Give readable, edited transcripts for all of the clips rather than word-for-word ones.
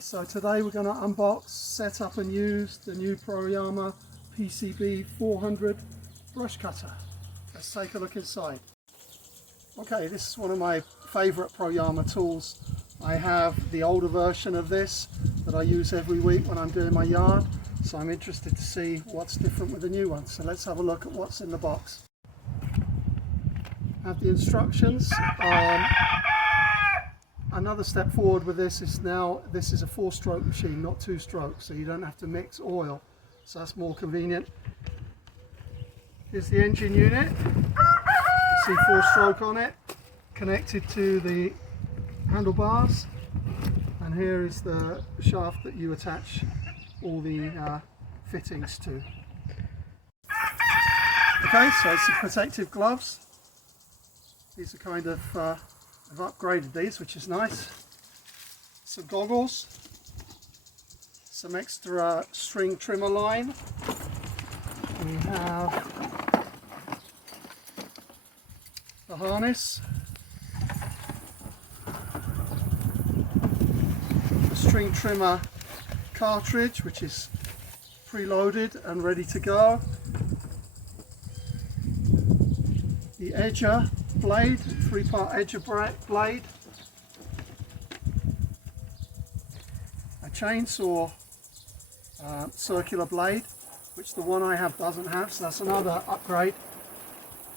So today we're going to unbox, set up and use the new Proyama PCB 400 brush cutter. Let's take a look inside. Okay, this is one of my favourite Proyama tools. I have the older version of this that I use every week when I'm doing my yard, so I'm interested to see what's different with the new one. So let's have a look at what's in the box. I have the instructions. Another step forward with this is now this is a 4-stroke machine, not 2-stroke, so you don't have to mix oil, so that's more convenient. Here's the engine unit. You see 4-stroke on it, connected to the handlebars, and here is the shaft that you attach all the fittings to. Okay, so it's the protective gloves. These are kind of I've upgraded these, which is nice. Some goggles, some extra string trimmer line. We have the harness, the string trimmer cartridge, which is preloaded and ready to go. The edger blade, 3-part edger blade, a chainsaw circular blade, which the one I have doesn't have, so that's another upgrade,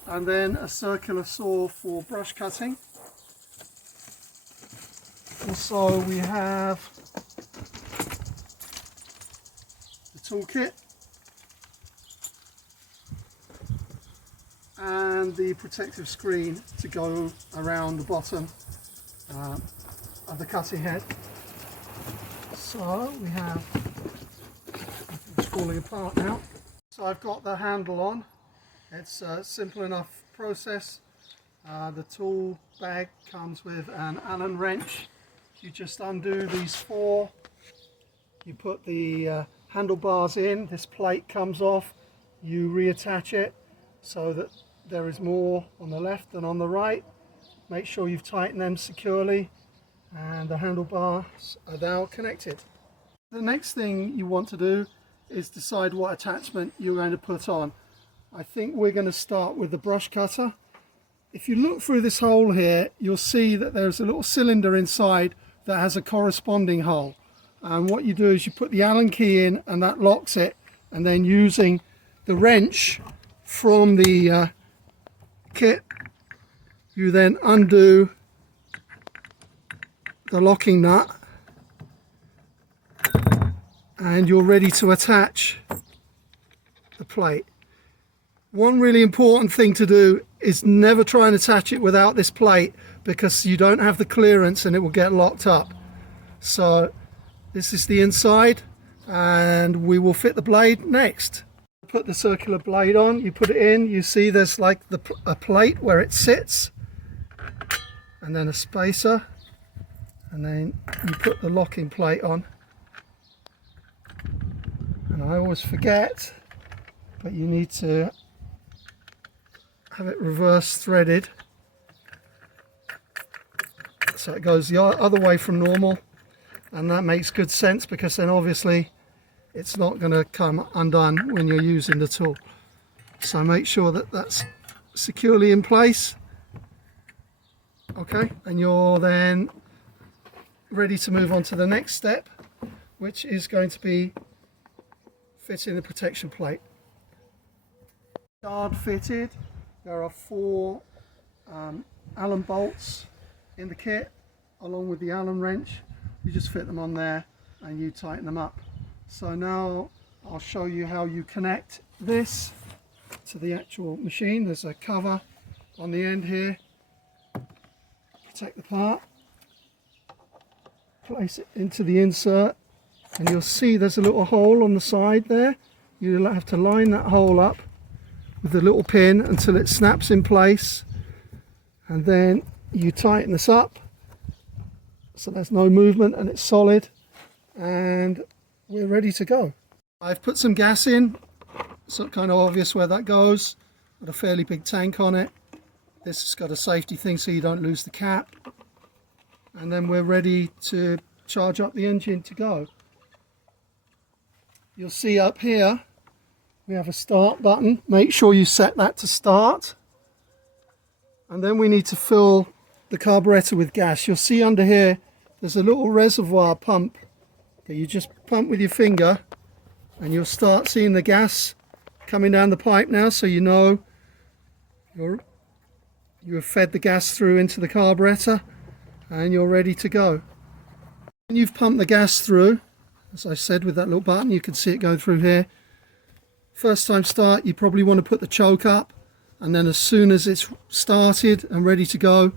and then a circular saw for brush cutting. Also we have the toolkit and the protective screen to go around the bottom of the cutting head. So we have, it's falling apart now. So I've got the handle on. It's a simple enough process. The tool bag comes with an Allen wrench. You just undo these 4. You put the handlebars in, this plate comes off, you reattach it so that there is more on the left than on the right. Make sure you've tightened them securely, and the handlebars are now connected. The next thing you want to do is decide what attachment you're going to put on. I think we're going to start with the brush cutter. If you look through this hole here, you'll see that there's a little cylinder inside that has a corresponding hole. And what you do is you put the Allen key in and that locks it, and then using the wrench from the kit, you then undo the locking nut and you're ready to attach the plate. One really important thing to do is never try and attach it without this plate, because you don't have the clearance and it will get locked up. So this is the inside, and we will fit the blade next. Put the circular blade on, you put it in, you see there's like a plate where it sits, and then a spacer, and then you put the locking plate on. And I always forget, but you need to have it reverse threaded so it goes the other way from normal, and that makes good sense because then obviously it's not going to come undone when you're using the tool. So make sure that that's securely in place. Okay, and you're then ready to move on to the next step, which is going to be fitting the protection plate. Guard fitted. There are 4 Allen bolts in the kit along with the Allen wrench. You just fit them on there and you tighten them up. So now I'll show you how you connect this to the actual machine. There's a cover on the end here. Protect the part. Place it into the insert, and you'll see there's a little hole on the side there. You'll have to line that hole up with the little pin until it snaps in place, and then you tighten this up so there's no movement and it's solid, and we're ready to go. I've put some gas in, so it's kind of obvious where that goes. Got a fairly big tank on it. This has got a safety thing so you don't lose the cap. And then we're ready to charge up the engine to go. You'll see up here we have a start button. Make sure you set that to start. And then we need to fill the carburetor with gas. You'll see under here there's a little reservoir pump that you just pump with your finger, and you'll start seeing the gas coming down the pipe now, so you know you have fed the gas through into the carburetor and you're ready to go. When you've pumped the gas through, as I said with that little button, you can see it going through here. First time start, you probably want to put the choke up, and then as soon as it's started and ready to go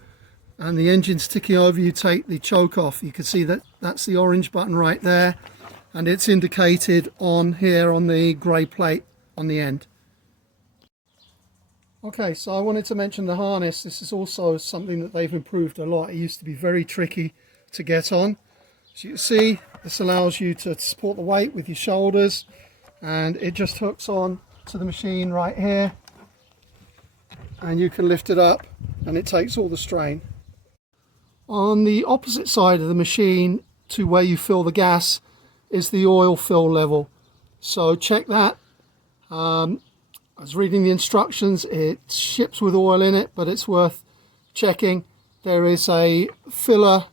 and the engine's ticking over, you take the choke off. You can see that that's the orange button right there, and it's indicated on here on the grey plate on the end. Okay, so I wanted to mention the harness. This is also something that they've improved a lot. It used to be very tricky to get on. As you can see, this allows you to support the weight with your shoulders, and it just hooks on to the machine right here, and you can lift it up and it takes all the strain. On the opposite side of the machine to where you fill the gas is the oil fill level. So check that. I was reading the instructions. It ships with oil in it, but it's worth checking. There is a filler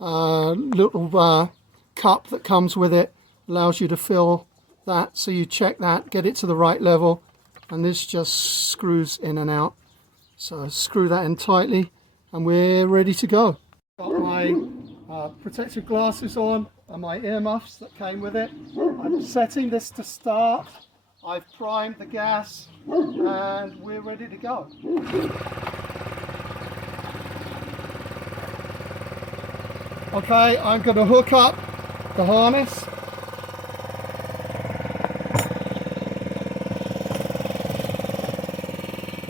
little cup that comes with it, allows you to fill that. So you check that, get it to the right level, and this just screws in and out. So screw that in tightly and we're ready to go. Got my protective glasses on and my earmuffs that came with it. I'm setting this to start. I've primed the gas and we're ready to go. Okay, I'm going to hook up the harness.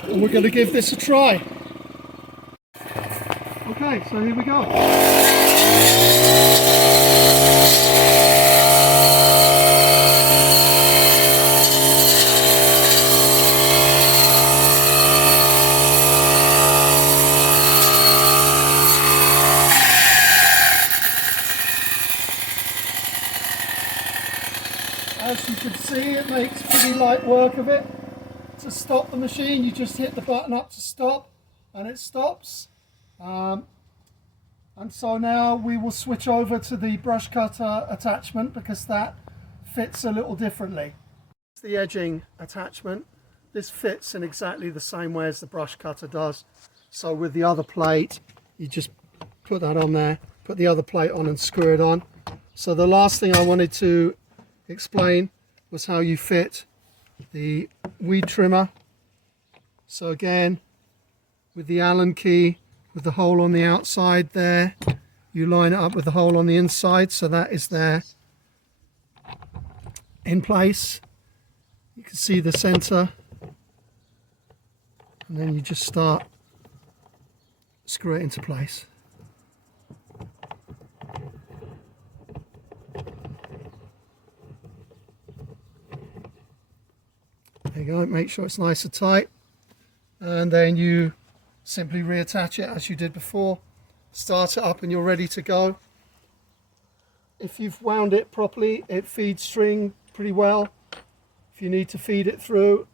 And we're going to give this a try. Okay, so here we go. As you can see, it makes pretty light work of it. To stop the machine, you just hit the button up to stop and it stops. And so now we will switch over to the brush cutter attachment, because that fits a little differently. It's the edging attachment. This fits in exactly the same way as the brush cutter does. So with the other plate, you just put that on there, put the other plate on and screw it on. So the last thing I wanted to explain was how you fit the weed trimmer. So again, with the Allen key, with the hole on the outside there, you line it up with the hole on the inside, so that is there in place. You can see the center, and then you just start screw it into place. There you go, make sure it's nice and tight, and then you simply reattach it as you did before. Start it up and you're ready to go. If you've wound it properly, it feeds string pretty well. If you need to feed it through,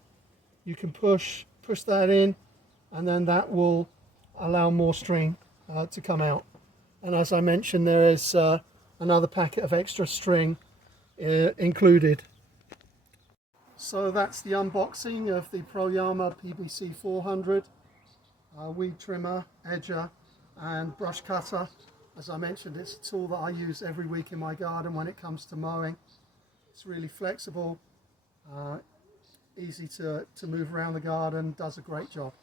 you can push that in, and then that will allow more string to come out. And as I mentioned, there is another packet of extra string included. So that's the unboxing of the Proyama PBC 400 weed trimmer, edger and brush cutter. As I mentioned, it's a tool that I use every week in my garden when it comes to mowing. It's really flexible, easy to move around the garden, does a great job.